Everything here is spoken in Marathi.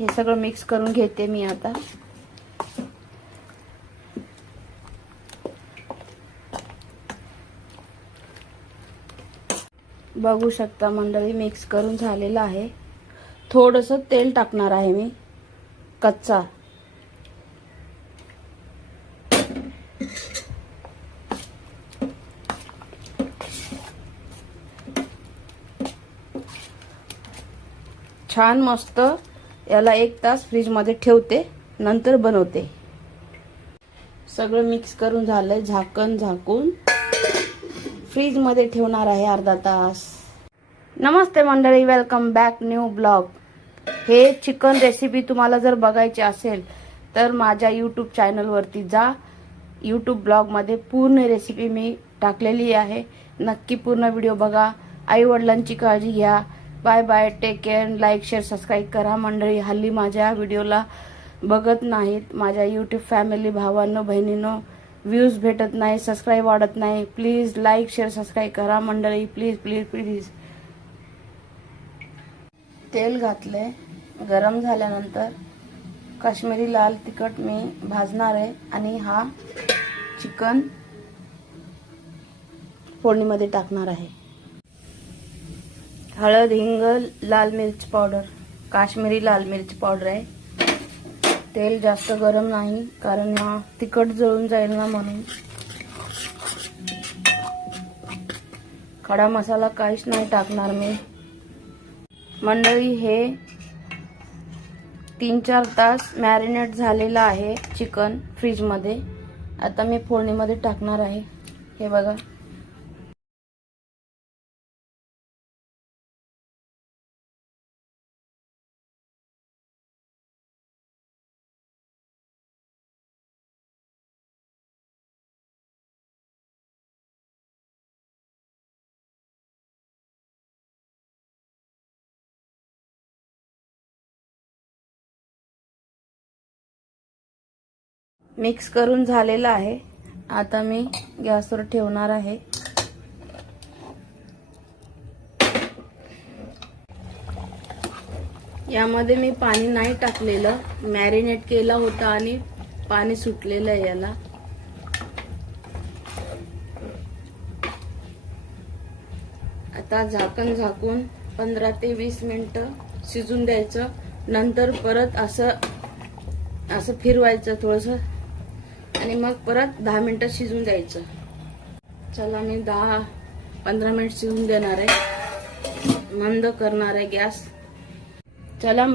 हे सगळं मिक्स करून घेते मी आता। बघू शकता मंडळी, मिक्स करून झालेलं आहे। थोडंसं तेल टाकणार आहे मी कच्चा। छान मस्त याला 1 तास फ्रीज मध्ये ठेवते, नंतर बनवते। सगळं मिक्स करून झालंय, झाकण झाकून फ्रीज मध्ये ठेवणार आहे अर्धा तास। नमस्ते मंडळी, वेलकम बॅक न्यू ब्लॉग। हे चिकन रेसिपी तुम्हाला जर बघायची असेल तर माझ्या यूट्यूब चॅनल वरती जा। यूट्यूब ब्लॉग मध्ये पूर्ण रेसिपी मी टाकलेली आहे, नक्की पूर्ण व्हिडिओ बघा। आई वडिलांची काळजी घ्या। Bye bye, take care, like share subscribe करा। मंडळी हल्ली माझ्या व्हिडिओला बघत नाहीत माझ्या यूट्यूब फॅमिली, भावांनो बहिणींनो, व्ह्यूज भेटत नाही, सबस्क्राईब वाढत नाही। प्लीज लाईक शेअर सबस्क्राईब करा मंडळी, प्लीज प्लीज प्लीज। तेल घातले, गरम झाल्यानंतर काश्मीरी लाल तिखट मी भाजणार आहे आणि हा चिकन फोडणीमध्ये टाकणार आहे। हळद, हिंग, लाल मिर्च पावडर, काश्मीरी लाल मिर्च पावडर आहे। तेल जास्त गरम नाही कारण हा तिखट जळून जाईल ना, म्हणून। खडा मसाला काहीच नाही टाकणार मी मंडळी। हे 3-4 तास मॅरिनेट झालेला आहे चिकन फ्रीज मध्ये। आता मी फोडणीमध्ये टाकणार आहे, हे बघा। मिक्स करून झालेला आहे, आता मी गॅसवर ठेवणार आहे। यामध्ये मी पाणी नाही टाकलेलं, मॅरिनेट केला होता आणि पाणी सुटलेलं आहे याला। आता झाकण झाकून 15 ते 20 मिनिटं शिजून द्यायचं। नंतर परत असं फिरवायचं थोडंसं आणि मग परत 10 मिनिटं शिजून द्यायचं। चला मी 10-15 मिनिट शिजून देणार आहे, मंद करणार आहे गॅस। चला